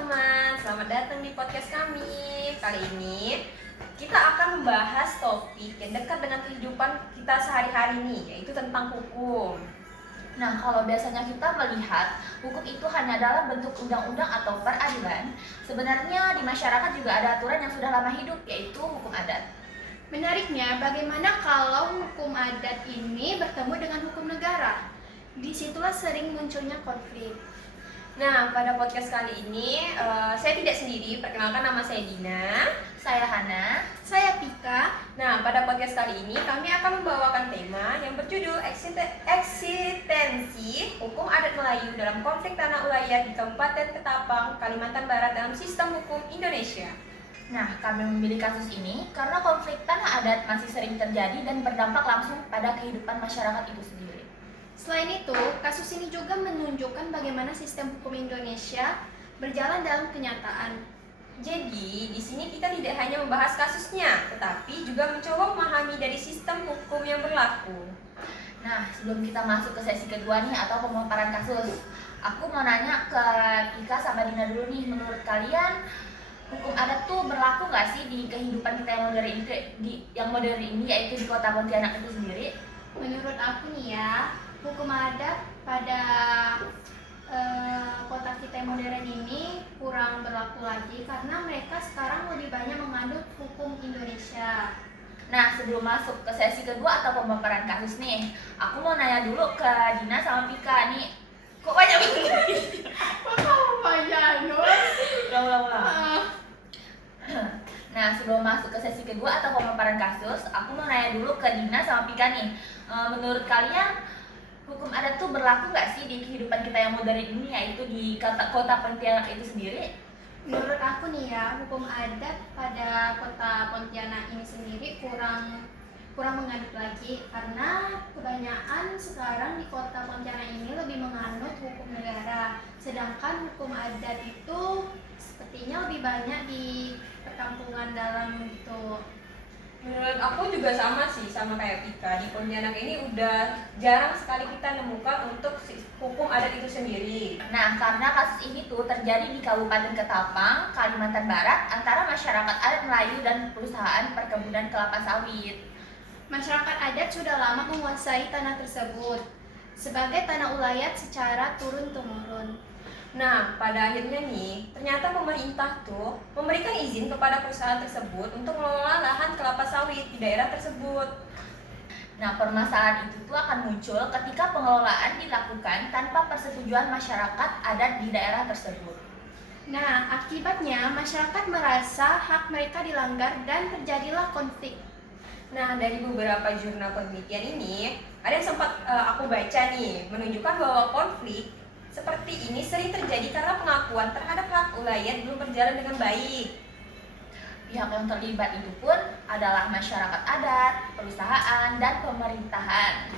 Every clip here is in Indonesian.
teman-teman, selamat datang di podcast kami. Kali ini kita akan membahas topik yang dekat dengan kehidupan kita sehari-hari nih, yaitu tentang hukum. Nah, kalau biasanya kita melihat hukum itu hanya dalam bentuk undang-undang atau peradilan, sebenarnya di masyarakat juga ada aturan yang sudah lama hidup, yaitu hukum adat. Menariknya, bagaimana kalau hukum adat ini bertemu dengan hukum negara? Disitulah sering munculnya konflik. Nah, pada podcast kali ini saya tidak sendiri. Perkenalkan, nama saya Dina. Saya Hana. Saya Pika. Nah, pada podcast kali ini kami akan membawakan tema yang berjudul eksistensi hukum adat Melayu dalam konflik tanah ulayat di Kabupaten Ketapang, Kalimantan Barat dalam sistem hukum Indonesia. Nah, kami memilih kasus ini karena konflik tanah adat masih sering terjadi dan berdampak langsung pada kehidupan masyarakat itu sendiri. Selain itu, kasus ini juga menunjukkan bagaimana sistem hukum Indonesia berjalan dalam kenyataan. Jadi, di sini kita tidak hanya membahas kasusnya, tetapi juga mencoba memahami dari sistem hukum yang berlaku. Nah, sebelum kita masuk ke sesi kedua nih atau pemaparan kasus, aku mau nanya ke Pika sama Dina dulu nih, menurut kalian hukum adat tuh berlaku nggak sih di kehidupan kita yang modern ini, yaitu di kota Pontianak itu sendiri? Menurut aku nih ya, hukum adat pada kota kita yang modern ini kurang berlaku lagi karena mereka sekarang lebih banyak menganut hukum Indonesia. Nah, sebelum masuk ke sesi kedua atau pemaparan kasus nih, aku mau nanya dulu ke Dina sama Pika nih. Kok banyak banget? Kok kamu banyak? Ulang. Nah, sebelum masuk ke sesi kedua atau pemaparan kasus, aku mau nanya dulu ke Dina sama Pika nih. Menurut kalian, hukum adat tuh berlaku nggak sih di kehidupan kita yang modern ini, yaitu di kota Pontianak itu sendiri? Menurut aku nih ya, hukum adat pada kota Pontianak ini sendiri kurang menganut lagi karena kebanyakan sekarang di kota Pontianak ini lebih menganut hukum negara, sedangkan hukum adat itu sepertinya lebih banyak di perkampungan dalam gitu. Menurut aku juga sama sih, sama kayak Pika. Di Pontianak ini udah jarang sekali kita nemukan untuk hukum adat itu sendiri. Nah, karena kasus ini tuh terjadi di Kabupaten Ketapang, Kalimantan Barat, antara masyarakat adat Melayu dan perusahaan perkebunan kelapa sawit. Masyarakat adat sudah lama menguasai tanah tersebut sebagai tanah ulayat secara turun-temurun. Nah, pada akhirnya nih, ternyata pemerintah tuh memberikan izin kepada perusahaan tersebut untuk mengelola lahan kelapa sawit di daerah tersebut. Nah, permasalahan itu tuh akan muncul ketika pengelolaan dilakukan tanpa persetujuan masyarakat adat di daerah tersebut. Nah, akibatnya masyarakat merasa hak mereka dilanggar dan terjadilah konflik. Nah, dari beberapa jurnal penelitian ini, ada yang sempat aku baca nih, menunjukkan bahwa konflik seperti ini sering terjadi karena pengakuan terhadap hak ulayat belum berjalan dengan baik. Pihak yang terlibat itu pun adalah masyarakat adat, perusahaan, dan pemerintahan.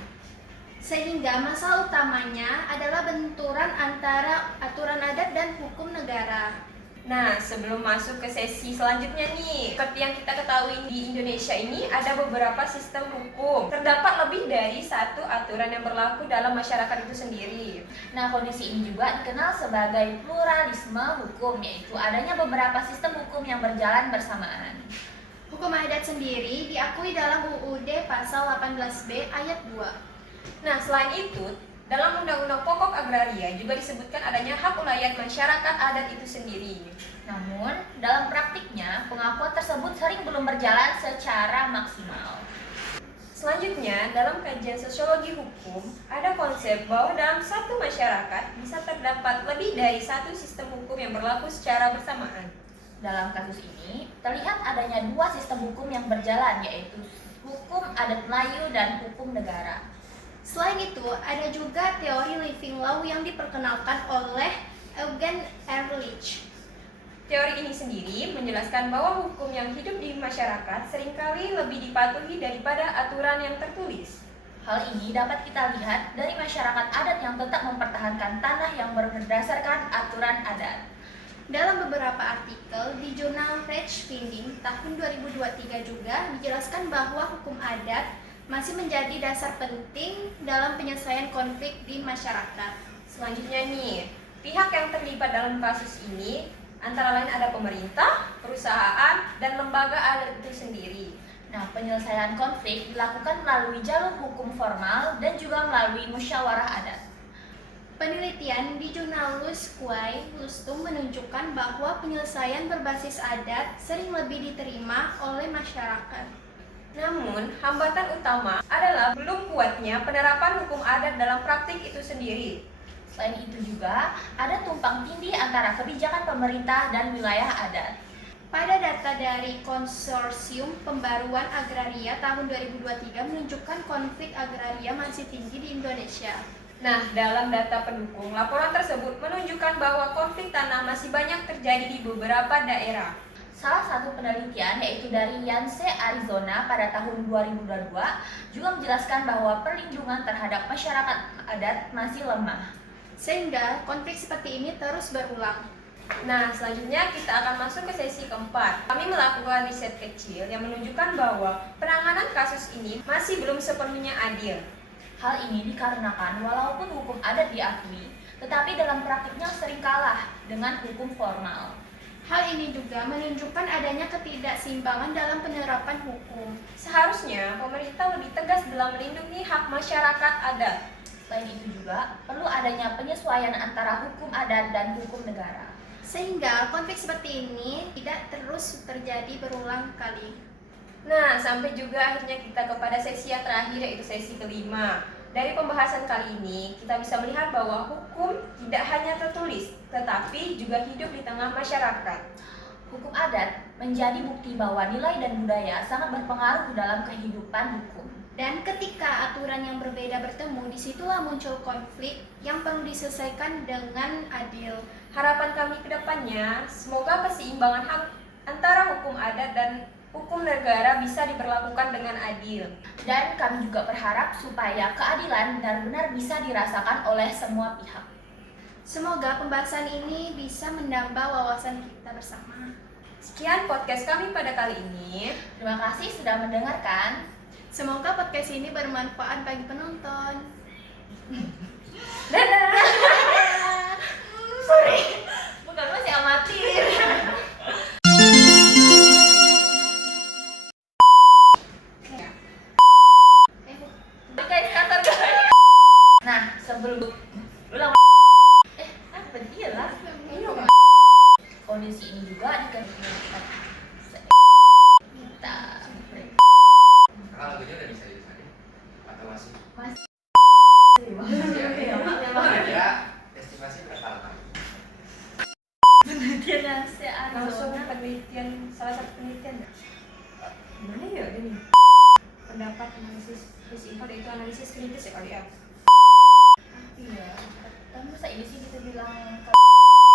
Sehingga masalah utamanya adalah benturan antara aturan adat dan hukum negara. Nah, sebelum masuk ke sesi selanjutnya nih, seperti yang kita ketahui di Indonesia ini ada beberapa sistem hukum. Terdapat lebih dari satu aturan yang berlaku dalam masyarakat itu sendiri. Nah, kondisi ini juga dikenal sebagai pluralisme hukum, yaitu adanya beberapa sistem hukum yang berjalan bersamaan. Hukum adat sendiri diakui dalam UUD Pasal 18B Ayat 2. Nah, selain itu, dalam Undang-Undang Pokok Agraria juga disebutkan adanya hak ulayat masyarakat adat itu sendiri. Namun, dalam praktiknya, pengakuan tersebut sering belum berjalan secara maksimal. Selanjutnya, dalam kajian sosiologi hukum, ada konsep bahwa dalam satu masyarakat bisa terdapat lebih dari satu sistem hukum yang berlaku secara bersamaan. Dalam kasus ini, terlihat adanya dua sistem hukum yang berjalan, yaitu hukum adat Melayu dan hukum negara. Selain itu, ada juga teori living law yang diperkenalkan oleh Eugen Ehrlich. Teori ini sendiri menjelaskan bahwa hukum yang hidup di masyarakat seringkali lebih dipatuhi daripada aturan yang tertulis. Hal ini dapat kita lihat dari masyarakat adat yang tetap mempertahankan tanah yang berdasarkan aturan adat. Dalam beberapa artikel di jurnal Rechtsfinding tahun 2023 juga dijelaskan bahwa hukum adat masih menjadi dasar penting dalam penyelesaian konflik di masyarakat. Selanjutnya nih, pihak yang terlibat dalam kasus ini Antara lain ada pemerintah, perusahaan, dan lembaga adat itu sendiri. Nah, penyelesaian konflik dilakukan melalui jalur hukum formal dan juga melalui musyawarah adat. Penelitian di jurnal Lus Quae Lustum menunjukkan bahwa penyelesaian berbasis adat sering lebih diterima oleh masyarakat. Namun, hambatan utama adalah belum kuatnya penerapan hukum adat dalam praktik itu sendiri. Selain itu juga, ada tumpang tindih antara kebijakan pemerintah dan wilayah adat. Pada data dari Konsorsium Pembaruan Agraria tahun 2023 menunjukkan konflik agraria masih tinggi di Indonesia. Nah, dalam data pendukung, laporan tersebut menunjukkan bahwa konflik tanah masih banyak terjadi di beberapa daerah. Salah satu penelitian yaitu dari Yance, Arizona pada tahun 2022 juga menjelaskan bahwa perlindungan terhadap masyarakat adat masih lemah. Sehingga konflik seperti ini terus berulang. Nah, selanjutnya kita akan masuk ke sesi keempat. Kami melakukan riset kecil yang menunjukkan bahwa penanganan kasus ini masih belum sepenuhnya adil. Hal ini dikarenakan walaupun hukum adat diakui, tetapi dalam praktiknya sering kalah dengan hukum formal. Hal ini juga menunjukkan adanya ketidakseimbangan dalam penerapan hukum. Seharusnya pemerintah lebih tegas dalam melindungi hak masyarakat adat. Selain itu juga, perlu adanya penyesuaian antara hukum adat dan hukum negara. Sehingga konflik seperti ini tidak terus terjadi berulang kali. Nah, sampai juga akhirnya kita kepada sesi yang terakhir, yaitu sesi kelima. Dari pembahasan kali ini, kita bisa melihat bahwa hukum tidak hanya tertulis, tetapi juga hidup di tengah masyarakat. Hukum adat menjadi bukti bahwa nilai dan budaya sangat berpengaruh dalam kehidupan hukum. Dan ketika aturan yang berbeda bertemu, disitulah muncul konflik yang perlu diselesaikan dengan adil. Harapan kami ke depannya, semoga keseimbangan hak antara hukum adat dan hukum negara bisa diberlakukan dengan adil. Dan kami juga berharap supaya keadilan benar-benar bisa dirasakan oleh semua pihak. Semoga pembahasan ini bisa menambah wawasan kita bersama. Sekian podcast kami pada kali ini. Terima kasih sudah mendengarkan. Semoga podcast ini bermanfaat bagi penonton. Dadah! Sorry, bukan masih amatir. Guys, kantor guys. Nah, sebelum ulang apa dia lah. Kondisi ini juga dikendalikan kita Kakak lagunya udah bisa didesain atau masih? masih Ya, ya. estimasi berapa lama? Penelitian Langsung Arizona. penelitian, salah satu penelitian. Gimana ya ini? Pendapat analisis risiko itu analisis kritis ya kali ya. Iya, kan masa ini sih kita bilang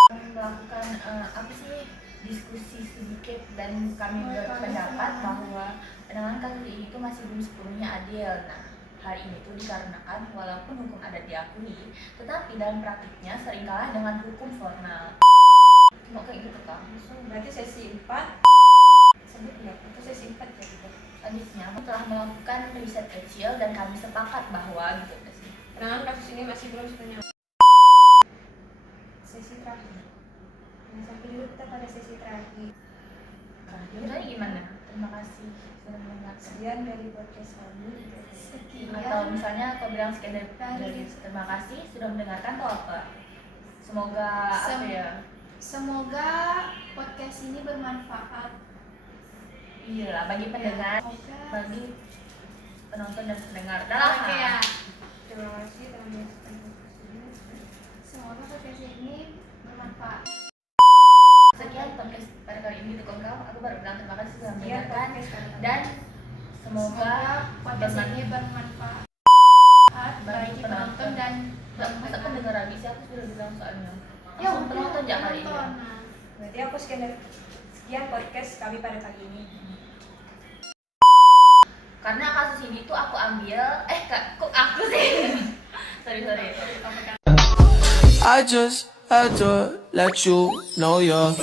melakukan apa sih diskusi sedikit dan kami berpendapat bahwa penanganan kasus ini itu masih belum sepenuhnya adil. Nah, hal ini tuh dikarenakan walaupun hukum adat diakui, tetapi dalam praktiknya sering kalah dengan hukum formal. Mau kayak gitu kan? Berarti sesi 4 sebut nggak? Itu sesi 4 ya gitu. Selanjutnya, kami telah melakukan riset kecil dan kami sepakat bahwa gitu sih. Penanganan kasus ini masih belum sepenuhnya. Sesi terakhir. Nah, sampai dulu kita pada sesi terakhir. Jadi gimana? Terima kasih sudah mendengarkan. Sekian dari podcast kami. Atau misalnya kau bilang sekian dari terima kasih sudah mendengarkan atau apa? Semoga apa ya? Semoga podcast ini bermanfaat. Iya lah bagi pendengar, Semoga. bagi penonton dan pendengar. Oke ya. Terima kasih telah Semoga podcast ini bermanfaat. Sekian podcast pada kali ini untuk kau. Aku baru bilang terima kasih sudah Sekian mendengarkan podcast kami. dan semoga podcast ini bermanfaat bagi penonton dan masa pendengar lagi sih aku sudah bilang soalnya. ya Langsung penonton jangan kali ini. penonton. Berarti aku sekian podcast kami pada kali ini. Karena kasus ini tuh aku ambil kok aku sih. sorry. I just had to let you know you're